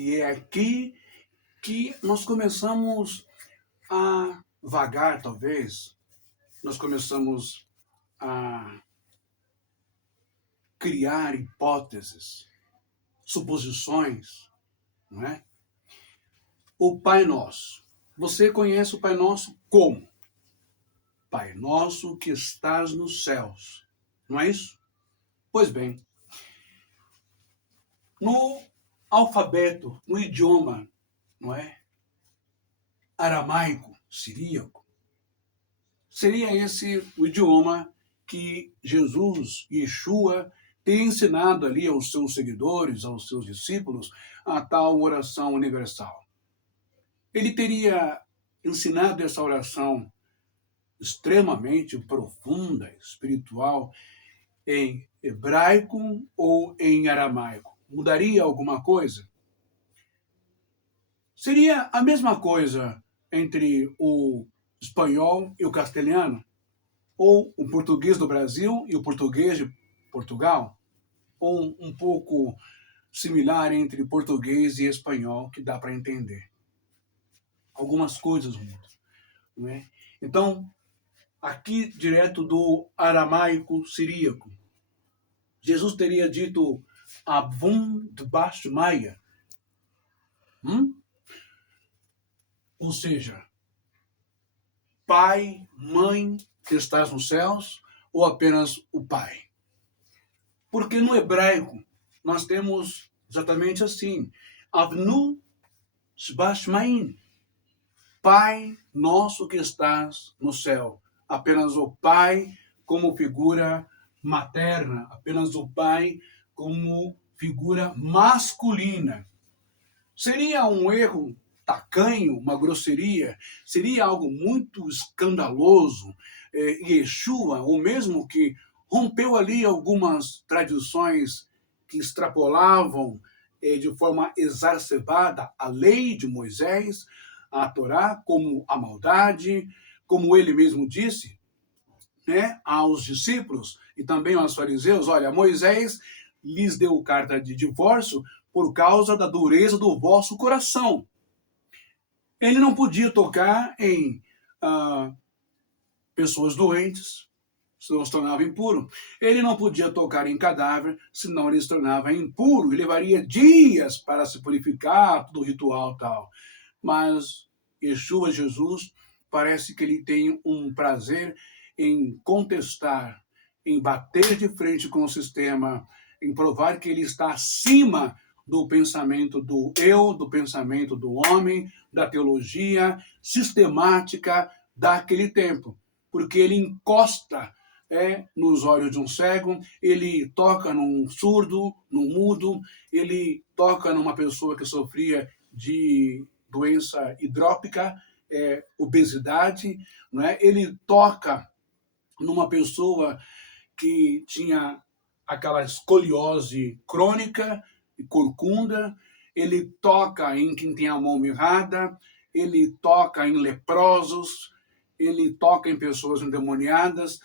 E é aqui que nós começamos a vagar, talvez. Nós começamos a criar hipóteses, suposições, não é? O Pai Nosso. Você conhece o Pai Nosso como? Pai Nosso que estás nos céus. Não é isso? Pois bem, no alfabeto, no idioma, não é? Aramaico, siríaco, seria esse o idioma que Jesus, Yeshua, tem ensinado ali aos seus seguidores, aos seus discípulos, a tal oração universal. Ele teria ensinado essa oração extremamente profunda, espiritual, em hebraico ou em aramaico. Mudaria alguma coisa? Seria a mesma coisa entre o espanhol e o castelhano? Ou o português do Brasil e o português de Portugal? Ou um pouco similar entre português e espanhol, que dá para entender. Algumas coisas mudam, não é? Então, aqui direto do aramaico siríaco, Jesus teria dito Avum debaixo Maia. Ou seja, pai, mãe que estás nos céus, ou apenas o pai? Porque no hebraico nós temos exatamente assim, Avnu Shbashmain, Pai nosso que estás no céu. Apenas o pai como figura materna, apenas o pai como figura masculina. Seria um erro tacanho, uma grosseria? Seria algo muito escandaloso? Yeshua, ou mesmo que rompeu ali algumas tradições que extrapolavam de forma exacerbada a lei de Moisés, a Torá, como a maldade, como ele mesmo disse, né, aos discípulos e também aos fariseus: olha, Moisés lhes deu carta de divórcio por causa da dureza do vosso coração. Ele não podia tocar em pessoas doentes, senão se tornava impuro. Ele não podia tocar em cadáver, senão ele se tornava impuro e levaria dias para se purificar, todo o ritual e tal. Mas Yeshua, Jesus, parece que ele tem um prazer em contestar, em bater de frente com o sistema, em provar que ele está acima do pensamento do eu, do pensamento do homem, da teologia sistemática daquele tempo. Porque ele encosta nos olhos de um cego, ele toca num surdo, num mudo, ele toca numa pessoa que sofria de doença hidrópica, obesidade, não é? Ele toca numa pessoa que tinha aquela escoliose crônica e corcunda, ele toca em quem tem a mão mirrada, ele toca em leprosos, ele toca em pessoas endemoniadas,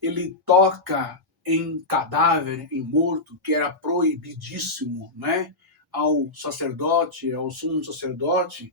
ele toca em cadáver, em morto, que era proibidíssimo, né? Ao sacerdote, ao sumo sacerdote.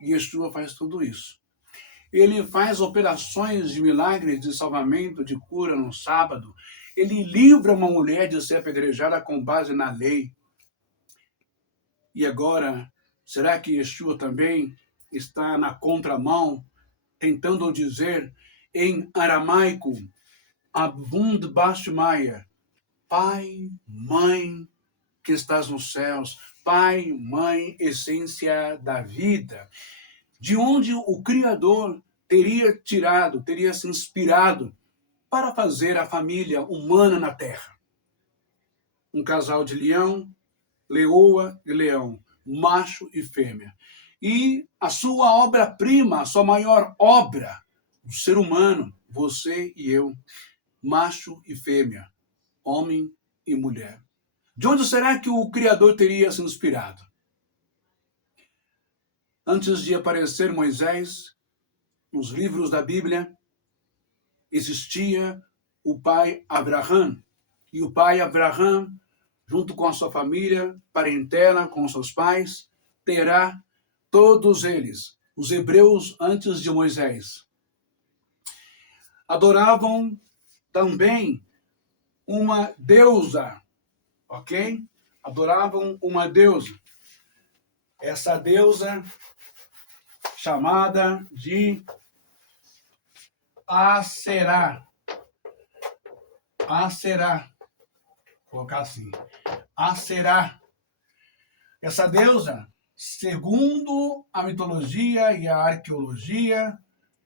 E Yeshua faz tudo isso. Ele faz operações de milagres, de salvamento, de cura no sábado. Ele livra uma mulher de ser apedrejada com base na lei. E agora, será que Yeshua também está na contramão, tentando dizer em aramaico, Avum debaixo Maia, pai, mãe que estás nos céus, pai, mãe, essência da vida, de onde o Criador teria tirado, teria se inspirado para fazer a família humana na Terra. Um casal de leão, leoa e leão, macho e fêmea. E a sua obra-prima, a sua maior obra, o ser humano, você e eu, macho e fêmea, homem e mulher. De onde será que o Criador teria se inspirado? Antes de aparecer Moisés, nos livros da Bíblia, existia o pai Abraham. E o pai Abraham, junto com a sua família, parentela com seus pais, terá todos eles, os hebreus antes de Moisés. Adoravam também uma deusa, ok? Adoravam uma deusa. Essa deusa chamada de Aserá. Aserá. Vou colocar assim. Aserá. Essa deusa, segundo a mitologia e a arqueologia,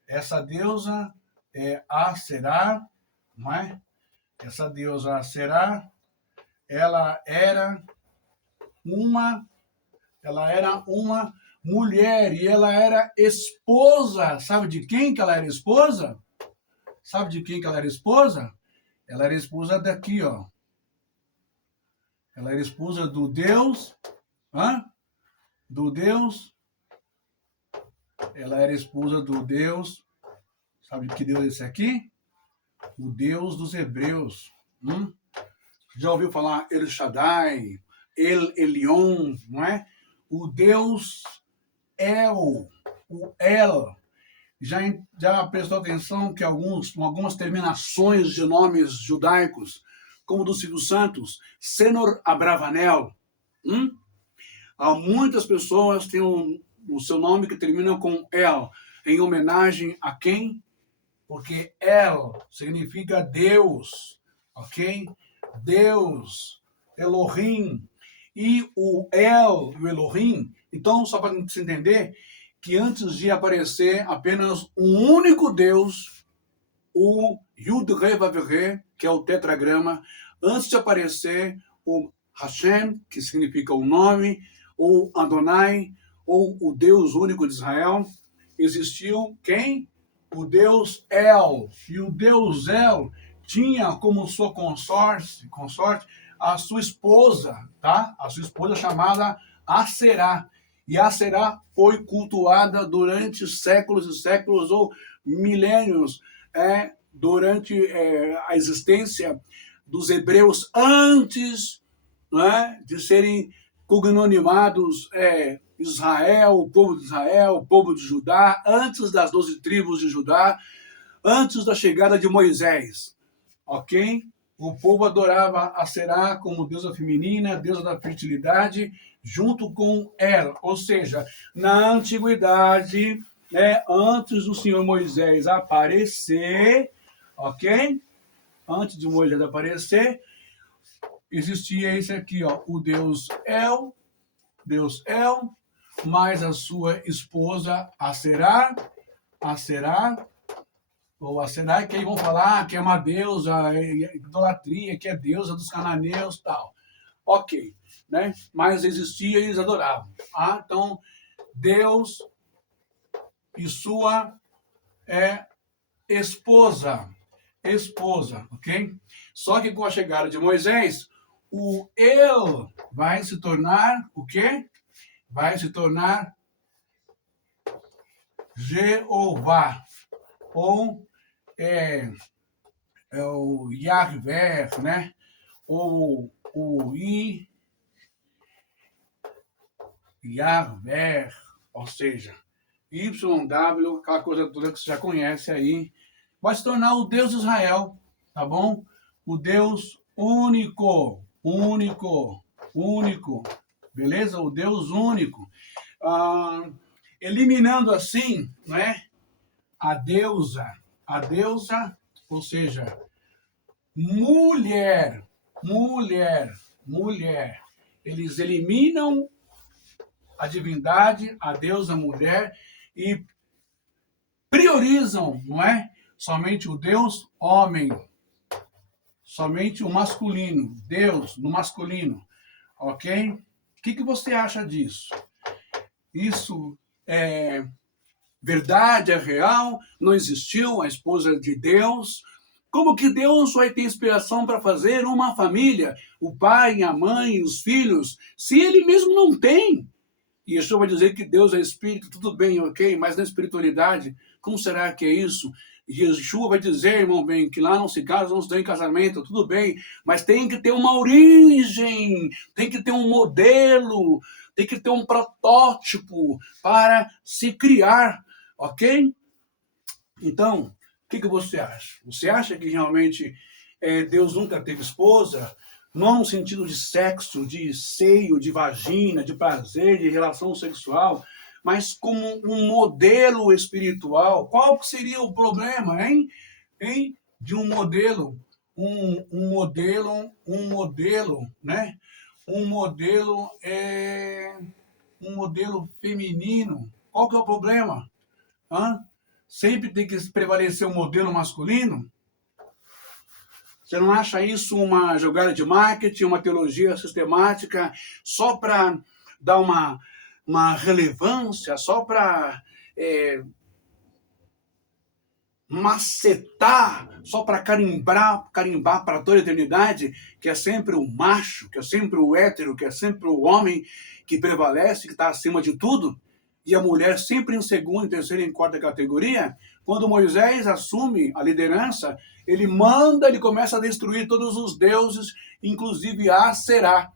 essa deusa é Aserá, não é? Essa deusa Aserá, ela era uma mulher e ela era esposa. Sabe de quem que ela era esposa? Sabe de quem que ela era esposa? Ela era esposa daqui, ó. Ela era esposa do Deus, do Deus. Ela era esposa do Deus. Sabe que Deus é esse aqui? O Deus dos hebreus. Já ouviu falar El Shaddai, El Elyon, não é? O Deus El, o El. Já prestou atenção que algumas terminações de nomes judaicos, como do Silvio Santos, Senor Abravanel. Há muitas pessoas que têm o seu nome que termina com El, em homenagem a quem? Porque El significa Deus, ok? Deus, Elohim. E o El, o Elohim, então, só para se entender, que antes de aparecer apenas um único Deus, o Yud Re Vav Re, que é o tetragrama, antes de aparecer o Hashem, que significa o nome, ou Adonai, ou o Deus único de Israel, existiu quem? O Deus El. E o Deus El tinha como sua consorte a sua esposa, tá? A sua esposa chamada Aserá. E Aserá foi cultuada durante séculos e séculos ou milênios, durante a existência dos hebreus antes, né, de serem cognonimados Israel, o povo de Israel, o povo de Judá, antes das 12 tribos de Judá, antes da chegada de Moisés, ok? O povo adorava Aserá como deusa feminina, deusa da fertilidade, junto com ela. Ou seja, na antiguidade, antes do Senhor Moisés aparecer, ok? Antes de Moisés aparecer, existia esse aqui, ó, o Deus El, mais a sua esposa Aserá, ou Aserá, que aí vão falar que é uma deusa, idolatria, que é deusa dos cananeus e tal. Ok, né? Mas existia e eles adoravam. Então, Deus e sua esposa, ok? Só que com a chegada de Moisés, o El vai se tornar o quê? Vai se tornar Jeová, ou o Yahvé, né? Ou o Yahvé, ou seja, YW, aquela coisa toda que você já conhece aí, vai se tornar o Deus de Israel, tá bom? O Deus único, beleza? O Deus único. Eliminando assim, né? A deusa, ou seja, mulher. Eles eliminam a divindade, a deusa mulher, e priorizam, não é? Somente o Deus homem, somente o masculino, Deus no masculino, ok? O que você acha disso? Isso é verdade, é real? Não existiu a esposa de Deus? Como que Deus vai ter inspiração para fazer uma família? O pai, a mãe, os filhos, se ele mesmo não tem? E Yeshua vai dizer que Deus é espírito, tudo bem, ok? Mas na espiritualidade, como será que é isso? Yeshua vai dizer, irmão bem, que lá não se casa, não se tem casamento, tudo bem, mas tem que ter uma origem, tem que ter um modelo, tem que ter um protótipo para se criar, ok? Então, o que você acha? Você acha que realmente Deus nunca teve esposa? Não no sentido de sexo, de seio, de vagina, de prazer, de relação sexual, mas como um modelo espiritual. Qual seria o problema, hein? De um modelo, né? Um modelo feminino. Qual que é o problema? Hã? Sempre tem que prevalecer o modelo masculino? Você não acha isso uma jogada de marketing, uma teologia sistemática, só para dar uma relevância, só para macetar, só para carimbar para toda a eternidade, que é sempre o macho, que é sempre o hétero, que é sempre o homem que prevalece, que está acima de tudo, e a mulher sempre em segunda, em terceira e em quarta categoria? Quando Moisés assume a liderança, ele manda, ele começa a destruir todos os deuses, inclusive a Será,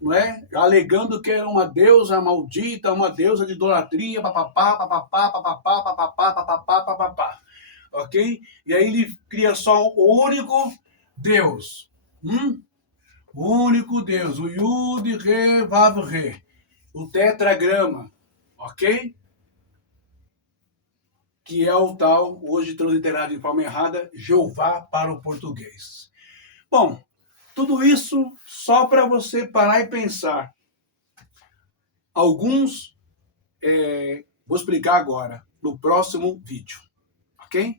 não é? Alegando que era uma deusa maldita, uma deusa de idolatria, papapá, papapá, papapá, papapá, papapá, papapá. Ok? E aí ele cria só o único Deus. O único Deus, o Yud, Re, Vav, Re. O tetragrama. Ok? Que é o tal, hoje transliterado de forma errada, Jeová para o português. Bom, tudo isso só para você parar e pensar. Alguns, vou explicar agora, no próximo vídeo. Ok?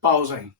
Pausa aí.